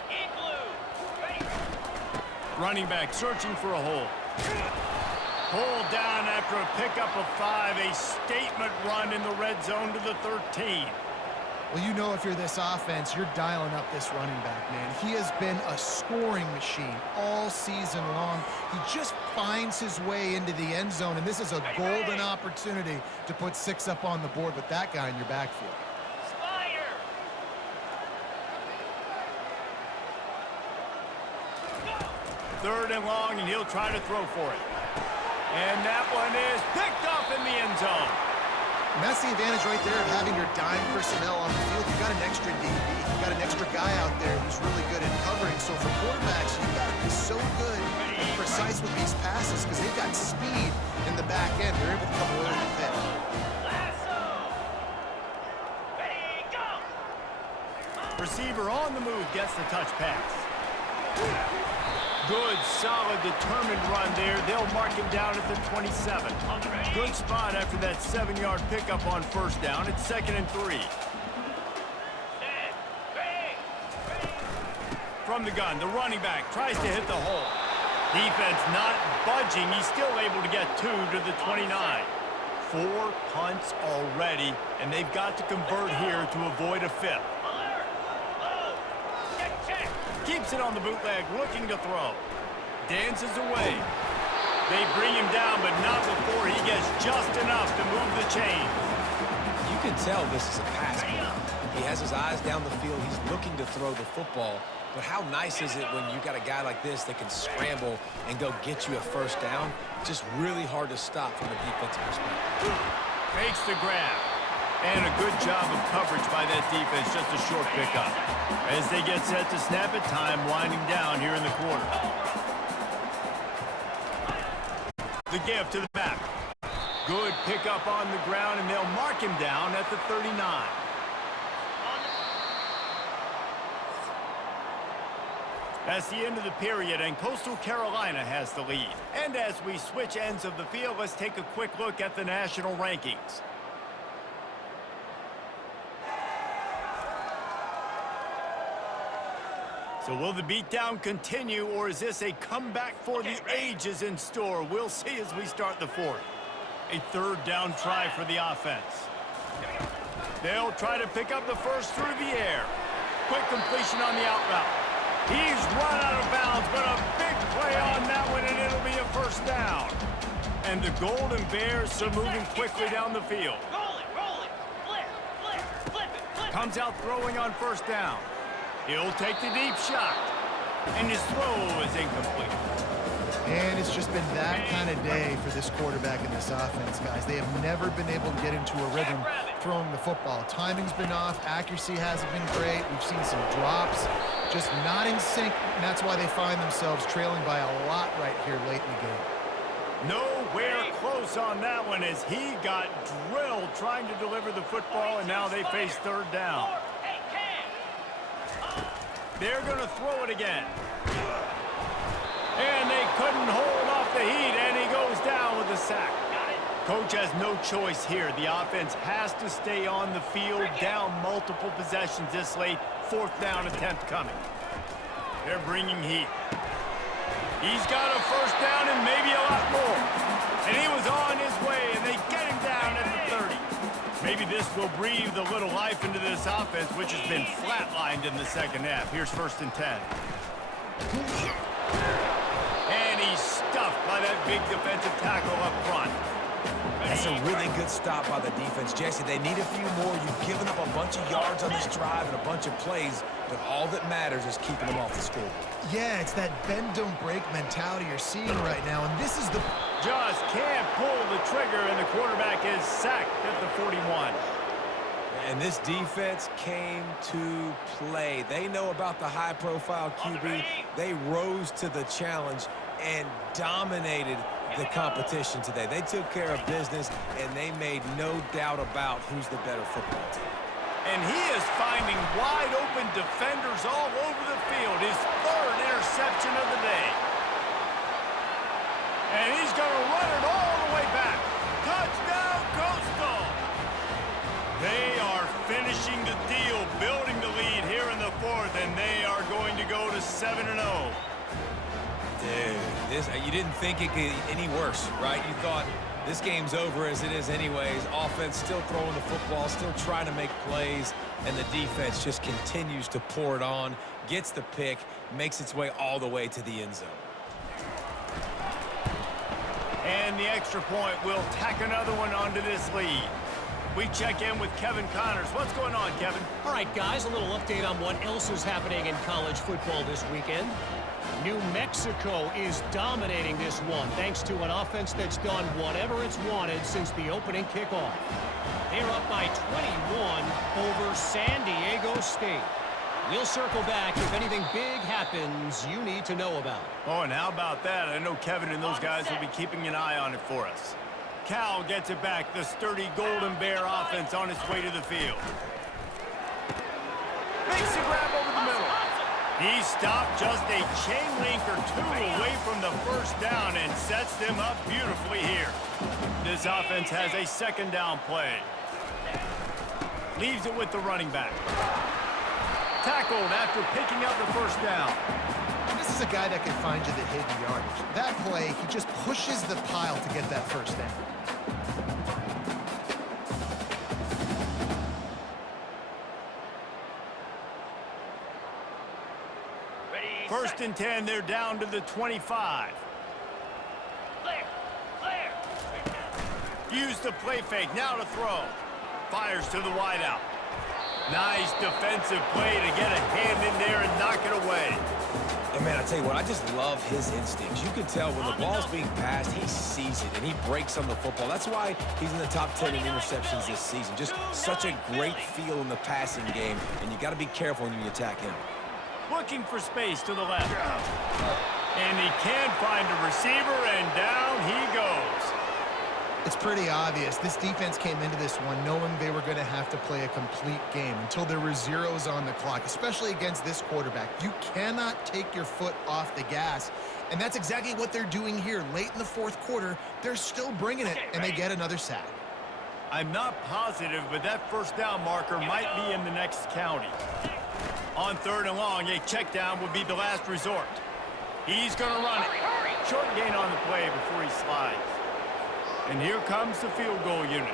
In blue. Ready. Running back searching for a hole. Pulled down after a pickup of 5. A statement run in the red zone to the 13. Well, you know if you're this offense, you're dialing up this running back, man. He has been a scoring machine all season long. He just finds his way into the end zone, and this is a golden opportunity to put 6 up on the board with that guy in your backfield. Spider. Third and long, and he'll try to throw for it. And that one is picked off in the end zone. And that's the advantage right there of having your dime personnel on the field. You've got an extra DB. You've got an extra guy out there who's really good at covering. So for quarterbacks, you've got to be so good and precise with these passes because they've got speed in the back end. They're able to come away with the pick. Lasso. Ready, go. Receiver on the move gets the touch pass. Good, solid, determined run there. They'll mark him down at the 27. Good spot after that 7-yard pickup on first down. It's 2nd and 3. Set. Ready. From the gun, the running back tries to hit the hole. Defense not budging. He's still able to get 2 to the 29. 4 punts already, and they've got to convert here to avoid a 5th. Alert. Low. Check. Keeps it on the bootleg, looking to throw. Dances away. They bring him down, but not before he gets just enough to move the chains. You can tell this is a pass play. He has his eyes down the field. He's looking to throw the football. But how nice is it when you got a guy like this that can scramble and go get you a first down? Just really hard to stop from a defensive perspective. Makes the grab. And a good job of coverage by that defense, just a short pickup. As they get set to snap it, time winding down here in the quarter. The give to the back. Good pickup on the ground, and they'll mark him down at the 39. That's the end of the period, and Coastal Carolina has the lead. And as we switch ends of the field, let's take a quick look at the national rankings. So will the beatdown continue, or is this a comeback for the ages in store? We'll see as we start the 4th. A 3rd down try for the offense. They'll try to pick up the first through the air. Quick completion on the out route. He's run out of bounds, but a big play on that one, and it'll be a first down. And the Golden Bears are moving quickly down the field. Roll it. Flip it. Comes out throwing on first down. He'll take the deep shot. And his throw is incomplete. And it's just been that kind of day for this quarterback and this offense, guys. They have never been able to get into a rhythm throwing the football. Timing's been off. Accuracy hasn't been great. We've seen some drops. Just not in sync, and that's why they find themselves trailing by a lot right here late in the game. Nowhere close on that one as he got drilled trying to deliver the football, and now they face 3rd down. They're going to throw it again. And they couldn't hold off the heat, and he goes down with a sack. Coach has no choice here. The offense has to stay on the field, down multiple possessions this late. 4th down attempt coming. They're bringing heat. He's got a first down and maybe a lot more. And he was on his way, and they get him down at the 30. Maybe this will breathe a little life into this offense, which has been flatlined in the second half. Here's 1st and 10. And he's stuffed by that big defensive tackle up front. That's a really good stop by the defense. Jesse, they need a few more. You've given up a bunch of yards on this drive and a bunch of plays, but all that matters is keeping them off the scoreboard. Yeah, it's that bend, don't break mentality you're seeing right now, and this is the... Just can't pull the trigger, and the quarterback is sacked at the 41. And this defense came to play. They know about the high-profile QB. They rose to the challenge and dominated the competition today. They took care of business, and they made no doubt about who's the better football team. And he is finding wide-open defenders all over the field. His 3rd interception of the day. And he's going to run it all the way back. Touchdown, Coastal! They are finishing the deal, building the lead here in the fourth, and they are going to go to 7-0. Dude, you didn't think it could get any worse, right? You thought this game's over as it is anyways. Offense still throwing the football, still trying to make plays, and the defense just continues to pour it on, gets the pick, makes its way all the way to the end zone. And the extra point will tack another one onto this lead. We check in with Kevin Connors. What's going on, Kevin? All right, guys, a little update on what else is happening in college football this weekend. New Mexico is dominating this one thanks to an offense that's done whatever it's wanted since the opening kickoff. They're up by 21 over San Diego State. We'll circle back if anything big happens you need to know about. Oh, and how about that? I know Kevin and those guys will be keeping an eye on it for us. Cal gets it back. The sturdy Golden Bear offense on its way to the field. Makes the grab over the middle. He stopped just a chain link or two away from the first down and sets them up beautifully here. This offense has a second down play. Leaves it with the running back. Tackled after picking up the first down. This is a guy that can find you the hidden yardage. That play, he just pushes the pile to get that first down. First and 10, they're down to the 25. Use the play fake, now to throw. Fires to the wideout. Nice defensive play to get a hand in there and knock it away. And man, I tell you what, I just love his instincts. You can tell when the ball's being passed, he sees it, and he breaks on the football. That's why he's in the top 10 in interceptions this season. Just such a great feel in the passing game, and you got to be careful when you attack him. Looking for space to the left. And he can't find a receiver, and down he goes. It's pretty obvious. This defense came into this one knowing they were going to have to play a complete game until there were zeros on the clock, especially against this quarterback. You cannot take your foot off the gas, and that's exactly what they're doing here. Late in the fourth quarter, they're still bringing it, and they get another sack. I'm not positive, but that first down marker might be in the next county. On third and long, a check down would be the last resort. He's going to run it. Short gain on the play before he slides. And here comes the field goal unit.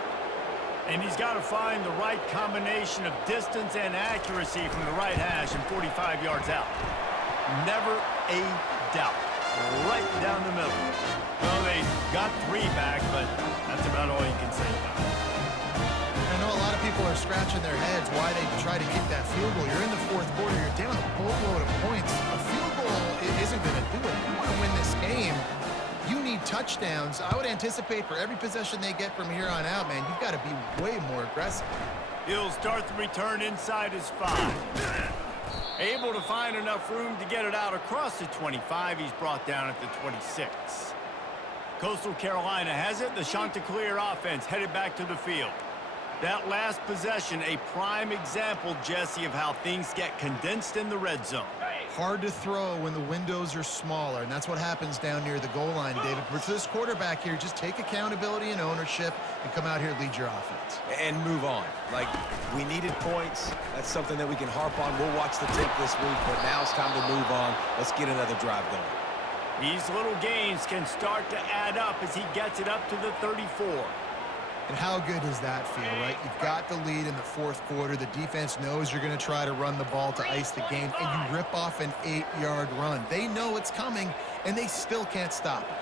And he's got to find the right combination of distance and accuracy from the right hash and 45 yards out. Never a doubt. Right down the middle. Well, they got three back, but that's about all you can say about it. I know a lot of people are scratching their heads why they try to kick that field goal. You're in the fourth quarter. You're down a boatload of points. A field goal isn't going to do it. You want to win this game. You need touchdowns. I would anticipate for every possession they get from here on out, man, you've got to be way more aggressive. He'll start the return inside his 5. Able to find enough room to get it out across the 25. He's brought down at the 26. Coastal Carolina has it. The Chanticleer offense headed back to the field. That last possession, a prime example, Jesse, of how things get condensed in the red zone. Hard to throw when the windows are smaller, and that's what happens down near the goal line, David. But for this quarterback here, just take accountability and ownership and come out here and lead your offense. And move on. Like, we needed points. That's something that we can harp on. We'll watch the tape this week, but now it's time to move on. Let's get another drive going. These little gains can start to add up as he gets it up to the 34. And how good does that feel, right? You've got the lead in the fourth quarter. The defense knows you're going to try to run the ball to ice the game, and you rip off an 8-yard run. They know it's coming, and they still can't stop it.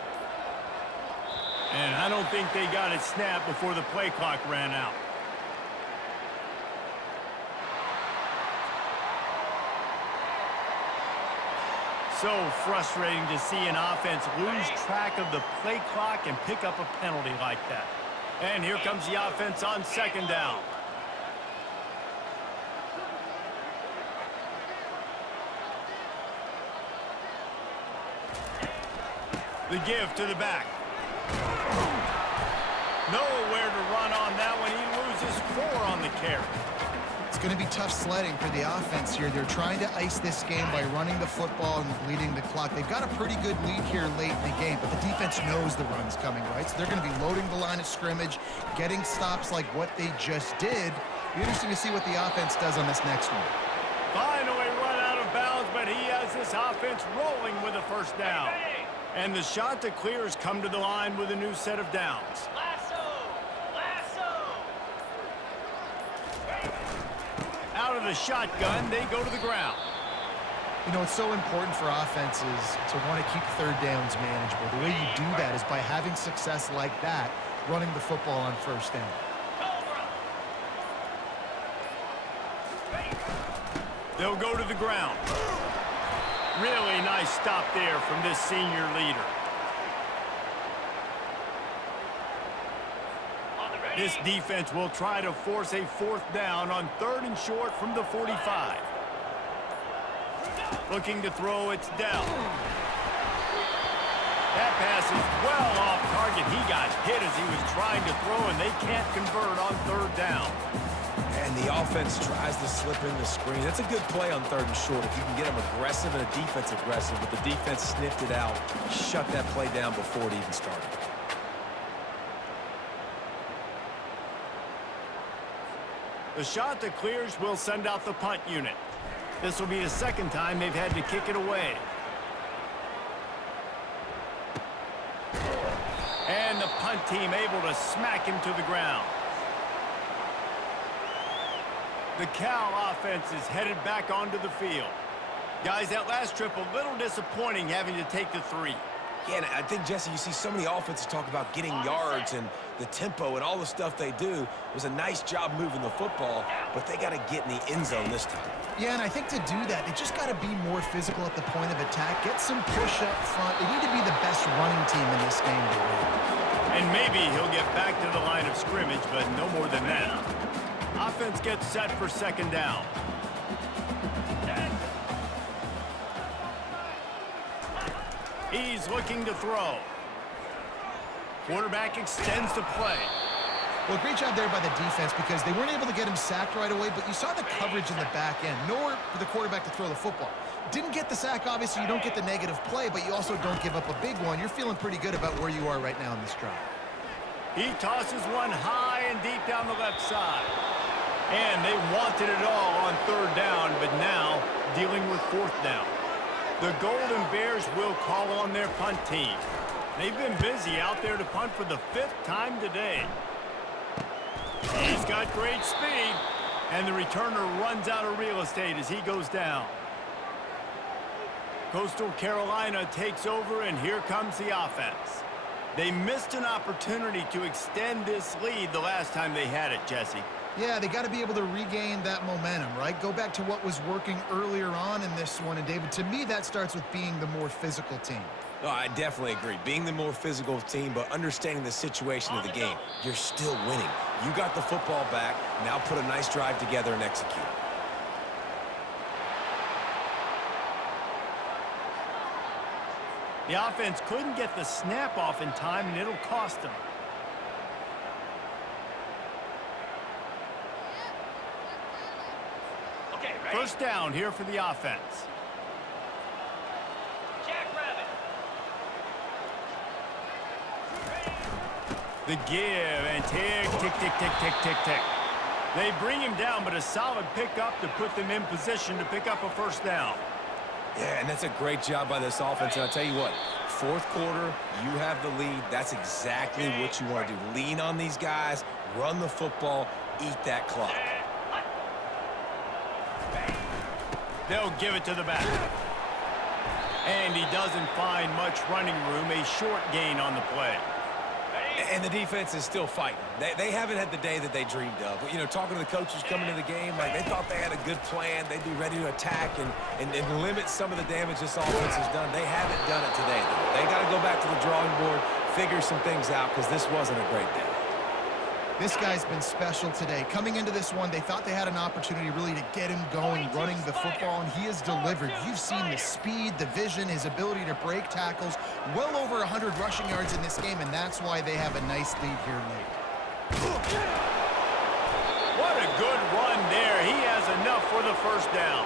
And I don't think they got it snapped before the play clock ran out. So frustrating to see an offense lose track of the play clock and pick up a penalty like that. And here comes the offense on second down. The give to the back. Nowhere to run on that one. He loses 4 on the carry. It's going to be tough sledding for the offense here. They're trying to ice this game by running the football and bleeding the clock. They've got a pretty good lead here late in the game, but the defense knows the run's coming, right? So they're going to be loading the line of scrimmage, getting stops like what they just did. Be interesting to see what the offense does on this next one. Finally run out of bounds, but he has this offense rolling with a first down. And the shot to clear has come to the line with a new set of downs. Lasso! Lasso! Out of the shotgun, they go to the ground. You know, it's so important for offenses to want to keep third downs manageable. The way you do that is by having success like that, running the football on first down. They'll go to the ground. Really nice stop there from this senior leader. This defense will try to force a fourth down on 3rd and short from the 45. Looking to throw, it's Dell. That pass is well off target. He got hit as he was trying to throw, and they can't convert on 3rd down. And the offense tries to slip in the screen. That's a good play on 3rd and short if you can get them aggressive and a defense aggressive, but the defense sniffed it out, shut that play down before it even started. The shot that clears will send out the punt unit. This will be the second time they've had to kick it away. And the punt team able to smack him to the ground. The Cal offense is headed back onto the field. Guys, that last trip a little disappointing having to take the 3. Yeah, and I think, Jesse, you see so many offenses talk about getting yards and the tempo and all the stuff they do. It was a nice job moving the football, but they got to get in the end zone this time. Yeah, and I think to do that, they just got to be more physical at the point of attack, get some push up front. They need to be the best running team in this game to win. And maybe he'll get back to the line of scrimmage, but no more than that. Offense gets set for 2nd down. He's looking to throw. Quarterback extends the play. Well, great job there by the defense because they weren't able to get him sacked right away, but you saw the coverage in the back end. Nowhere for the quarterback to throw the football. Didn't get the sack, obviously. You don't get the negative play, but you also don't give up a big one. You're feeling pretty good about where you are right now in this drive. He tosses one high and deep down the left side. And they wanted it all on 3rd down, but now dealing with 4th down. The Golden Bears will call on their punt team. They've been busy out there to punt for the 5th time today. He's got great speed, and the returner runs out of real estate as he goes down. Coastal Carolina takes over, and here comes the offense. They missed an opportunity to extend this lead the last time they had it, Jesse. Yeah, they got to be able to regain that momentum, right? Go back to what was working earlier on in this one. And, David, to me, that starts with being the more physical team. No, I definitely agree. Being the more physical team, but understanding the situation of the game. You're still winning. You got the football back. Now put a nice drive together and execute. The offense couldn't get the snap off in time, and it'll cost them. Okay, ready? 1st down here for the offense. Jackrabbit. The give and tick, tick, tick, tick, tick, tick, tick. They bring him down, but a solid pickup to put them in position to pick up a 1st down. Yeah, and that's a great job by this offense. And I'll tell you what, 4th quarter, you have the lead. That's exactly what you want to do. Lean on these guys, run the football, eat that clock. They'll give it to the back. And he doesn't find much running room, a short gain on the play. And the defense is still fighting. They haven't had the day that they dreamed of. You know, talking to the coaches coming to the game, like they thought they had a good plan. They'd be ready to attack and limit some of the damage this offense has done. They haven't done it today, though. They got to go back to the drawing board, figure some things out, because this wasn't a great day. This guy's been special today. Coming into this one, they thought they had an opportunity really to get him going, running the football, and he has delivered. You've seen the speed, the vision, his ability to break tackles. Well over 100 rushing yards in this game, and that's why they have a nice lead here late. What a good run there. He has for the first down.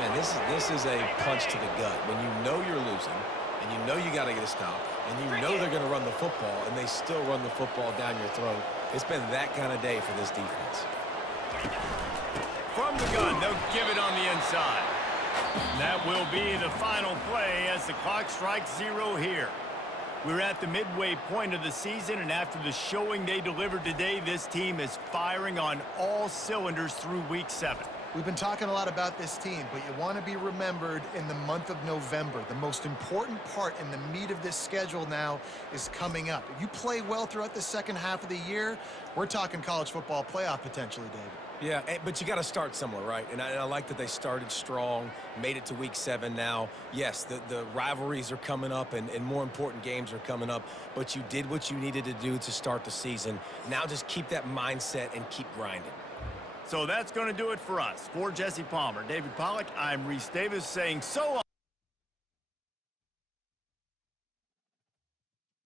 And this is a punch to the gut. When you know you're losing, and you know you got to get a stop, and you know they're going to run the football, and they still run the football down your throat. It's been that kind of day for this defense. From the gun, they'll give it on the inside. That will be the final play as the clock strikes 0 here. We're at the midway point of the season, and after the showing they delivered today, this team is firing on all cylinders through week 7. We've been talking a lot about this team, but you want to be remembered in the month of November. The most important part in the meat of this schedule now is coming up. If you play well throughout the second half of the year, we're talking college football playoff potentially, David. Yeah, but you got to start somewhere, right? And I like that they started strong, made it to week 7 now. Yes, the rivalries are coming up, and more important games are coming up, but you did what you needed to do to start the season. Now just keep that mindset and keep grinding. So that's going to do it for us. For Jesse Palmer, David Pollack, I'm Reese Davis saying so long.